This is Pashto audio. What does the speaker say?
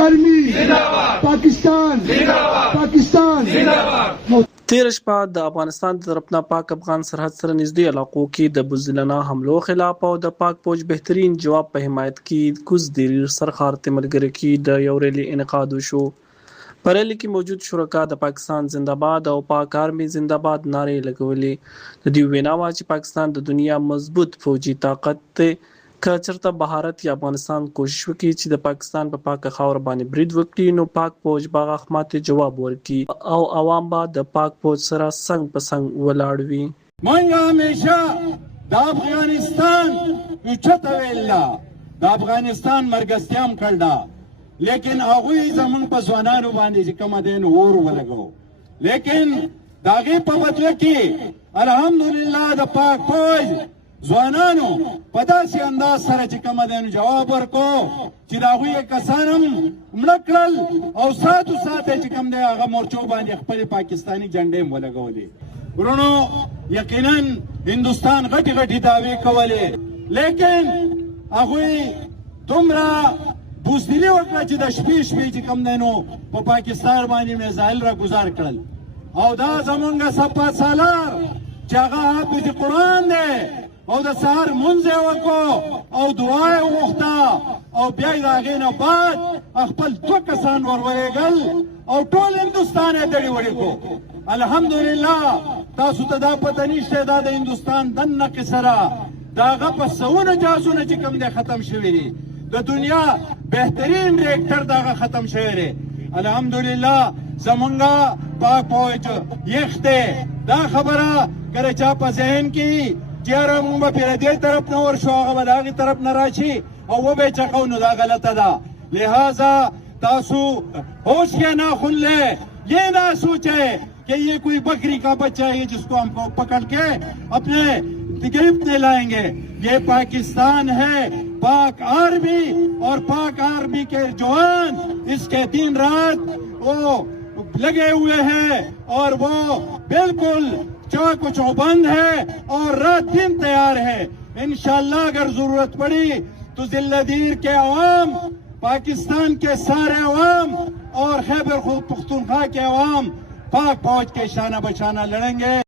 कर्मी पाकिस्तान पाकिस्तान تیر شپه د افغانستان د طرف نه پاک افغان سرحد سره نږدې علاقو کې د بزدلانه حملو خلاف او د پاک فوج بهترین جواب په حمایت کې کوز د سرخار ته ملګری کې د یو ریلی انعقاد وشو. په ریلی کې موجود شرکا د پاکستان زنده‌باد او پاک آرمي زنده‌باد نعرې لګولې. د دې وینا وا چې پاکستان د دنیا مضبوط فوجي طاقت ته که چرته بهارت یا افغانستان کوشش وکړي چې د پاکستان په پاکه خاور باندې برید وکړي نو پاک فوج به هغه ماته جواب ورکړي او عوام به د پاک فوج سره څنګ په څنګ ولاړ وي. موږ همیشه د افغانستان اوچته ویله د افغانستان مرګستیام کړله لیکن هغوی زموږ په ځوانانو باندې چې کومه دی نو اور ولګو لیکن د هغې په بدله کې الحمدلله د پاک فوج ځوانانو په داسې انداز سره چې کومه دی نو جواب ورکړو چې د هغوی کسان هم مړه کړل او ساتو ساته چې کوم دی هغه مورچو باندې خپلې پاکستاني جنډې هم ولګولې. ورونو یقینا هندوستان غټې غټې دعوې کولې لیکن هغوی دومره بوزدلي وکړه چې د شپې شپې چې کوم دی نو په پاکستان باندې میزایل را گزار کړل او دا زمونږ سپه سالار چې هغه حافظ قرآن دی او د سهار مونځ یې وکړو او دعا یې وغوښته او بیا یې د هغې نه بعد خپل 2 کسان ورولېږل او ټول هندوستان یې دړې وړې کړو. الحمدلله تاسو ته دا پته نشته دا د هندوستان دننه سره د هغه په سوونه جاسونه چې کوم دی ختم شوي دي د دنیا بهترین ریکټر د هغه ختم شوی دی. الحمدلله زمونږ پاک فوج یخ دی. دا خبره کله چا په ذهن کې چې یاره موږ به پرې دې طرف نه ورشو هغه به د هغې طرف نه راشي او وبه یې چقو نو دا غلطه ده. لہذا تاسو ہوش کے ناخن لے یہ نہ سوچے کہ یہ کوئی بکری کا بچہ ہے جس کو ہم کو پکڑ کے اپنے گرفت میں لائیں گے. یہ پاکستان ہے پاک آرمی اور پاک آرمی کے جوان اس کے دن رات وہ لگے ہوئے ہیں اور وہ بالکل چاق و چوبند ہے اور رات دن تیار ہے. انشاءاللہ اگر ضرورت پڑی تو ضلع دیر کے عوام پاکستان کے سارے عوام اور خیبر پختونخوا کے عوام پاک فوج کے شانہ بشانہ لڑیں گے.